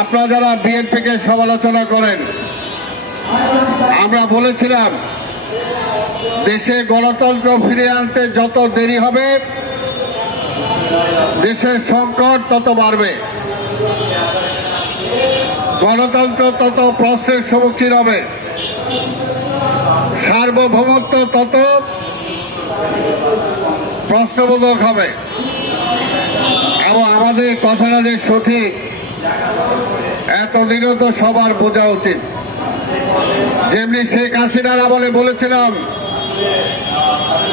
আপনারা যারা বিএনপিকে সমালোচনা করেন, আমরা বলেছিলাম দেশে গণতন্ত্র ফিরিয়ে আনতে যত দেরি হবে দেশের সংকট তত বাড়বে, গণতন্ত্র তত প্রশ্নের সম্মুখীন হবে, সার্বভৌমত্ব তত প্রশ্নবোধক হবে। এবং আমাদের কথাটা যে সঠিক এতদিনও তো সবার বোঝা উচিত। যেমনি শেখ হাসিনার আমলে বলেছিলাম,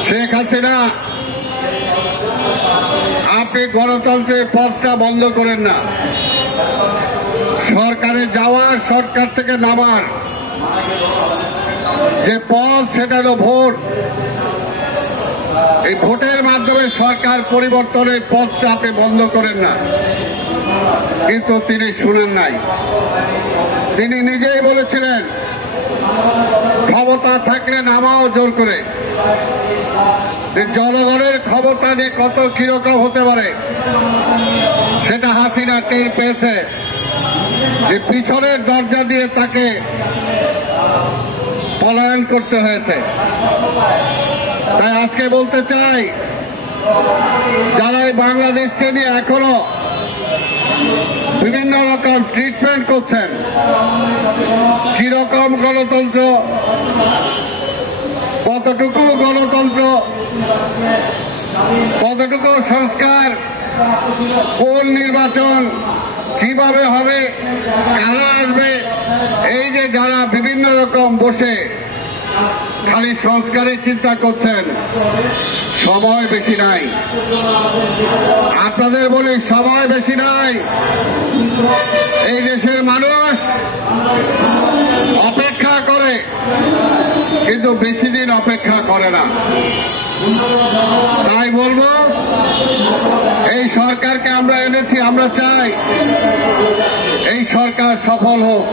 শেখ হাসিনা আপনি গণতন্ত্রের পথটা বন্ধ করেন না, সরকারে যাওয়ার সরকার থেকে নামার যে পথ সেটা হলো ভোট, এই ভোটের মাধ্যমে সরকার পরিবর্তনের পথটা আপনি বন্ধ করেন না। কিন্তু তিনি শুনেন নাই। তিনি নিজেই বলেছিলেন ক্ষমতা থাকলে নামাও জোর করে। জনগণের ক্ষমতা যে কত কিরকম হতে পারে সেটা হাসিনা টের পেয়েছে, যে পিছনের দরজা দিয়ে তাকে পলায়ন করতে হয়েছে। তাই আজকে বলতে চাই, যারা এই বাংলাদেশকে নিয়ে এখনো বিভিন্ন রকম ট্রিটমেন্ট করছেন, কিরকম গণতন্ত্র, কতটুকু গণতন্ত্র, কতটুকু সংস্কার, কোন নির্বাচন কিভাবে হবে, কারা আসবে, এই যে যারা বিভিন্ন রকম বসে খালি সংস্কারের চিন্তা করছেন, সময় বেশি নাই। আপনাদের বলি সময় বেশি নাই। এই দেশের মানুষ অপেক্ষা করে, কিন্তু বেশি দিন অপেক্ষা করে না। তাই বলবো, এই সরকারকে আমরা এনেছি, আমরা চাই এই সরকার সফল হোক।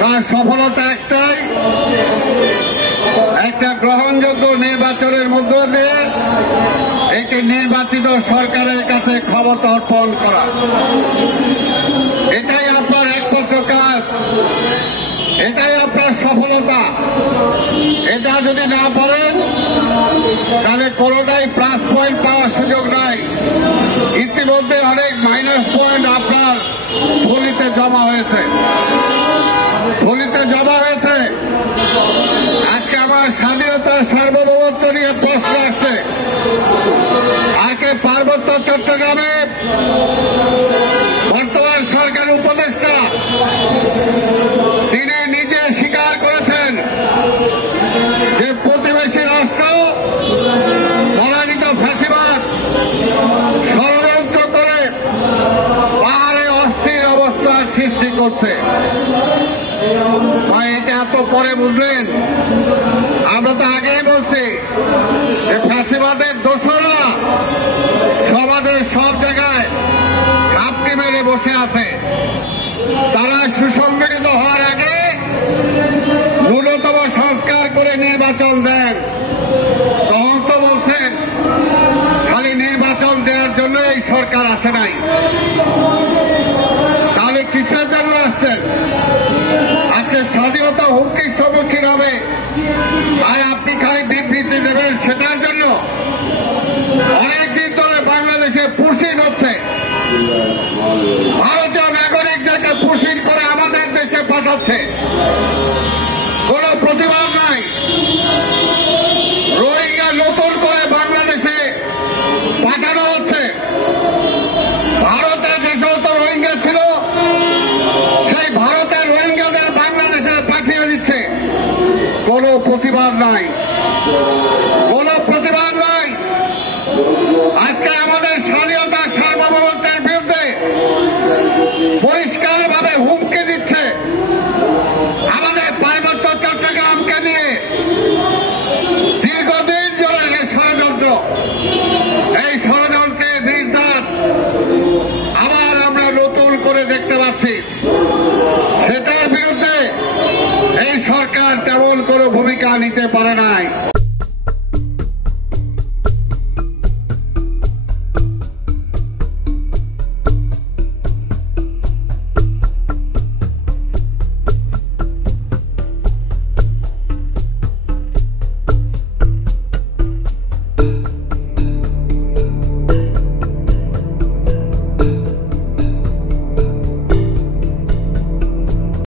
তার সফলতা একটাই, একটা গ্রহণযোগ্য নির্বাচনের মধ্য দিয়ে একটি নির্বাচিত সরকারের কাছে ক্ষমতা অর্পণ করা। এটাই আপনার একমাত্র কাজ, এটাই আপনার সফলতা। এটা যদি না পারেন তাহলে কোনোটাই প্লাস পয়েন্ট পাওয়ার সুযোগ নাই। ইতিমধ্যে অনেক মাইনাস পয়েন্ট আপনার থলিতে জমা হয়েছে, থলিতে জমা হয়েছে। আজকে আমার স্বাধীনতার সার্বভৌমত্ব নিয়ে প্রশ্ন আসছে। আজকে পার্বত্য চট্টগ্রামে বর্তমান সরকার উপদেষ্টা তিনি নিজে স্বীকার করেছেন যে প্রতিবেশী রাষ্ট্র পরাজিত ফ্যাসিবাদ ষড়যন্ত্র করে পাহাড়ে অস্থির অবস্থা সৃষ্টি করছে। এটা এত পরে বুঝলেন? আমরা তো আগেই বলছি যে ফ্যাসিবাদের দোষরা সমাজের সব জায়গায় ঘাপটি মেরে বসে আছে। তারা সুসংগঠিত হওয়ার আগে ন্যূনতম সংস্কার করে নির্বাচন দেন। তখন তো বলছেন খালি নির্বাচন দেওয়ার জন্য এই সরকার আসে নাই। তাহলে কিসের জন্য আসছেন? আজকে স্বাধীনতা হুমকির সম্মুখীন হবে আর আপনি খালি বিবৃতি দেবেন সেটার জন্য? অনেকদিন ধরে বাংলাদেশে পুশিং হচ্ছে, ভারতীয় নাগরিকদেরকে পুশিং করে আমাদের দেশে পাঠাচ্ছে, কোন প্রতিবাদ নাই। রোহিঙ্গা নতুন করে বাংলাদেশে পাঠানো হচ্ছে। ভারতের দেশেও তো রোহিঙ্গা ছিল, সেই ভারতের রোহিঙ্গাদের বাংলাদেশে পাঠিয়ে দিচ্ছে। কোন প্রতিবাদ নাই, কোন প্রতিবাদ নাই। আজকে আমাদের স্বাধীনতা সার্বভৌমত্বের বিরুদ্ধে পরিষ্কারভাবে হুমকি দিচ্ছে আমাদের পার্বত্য চট্টগ্রামকে নিয়ে দীর্ঘদিন ধরে এই ষড়যন্ত্র, এই ষড়যন্ত্রের নির্যাতন আবার আমরা নতুন করে দেখতে পাচ্ছি। সেটার বিরুদ্ধে এই সরকার তেমন কোনো ভূমিকা নিতে পারে না।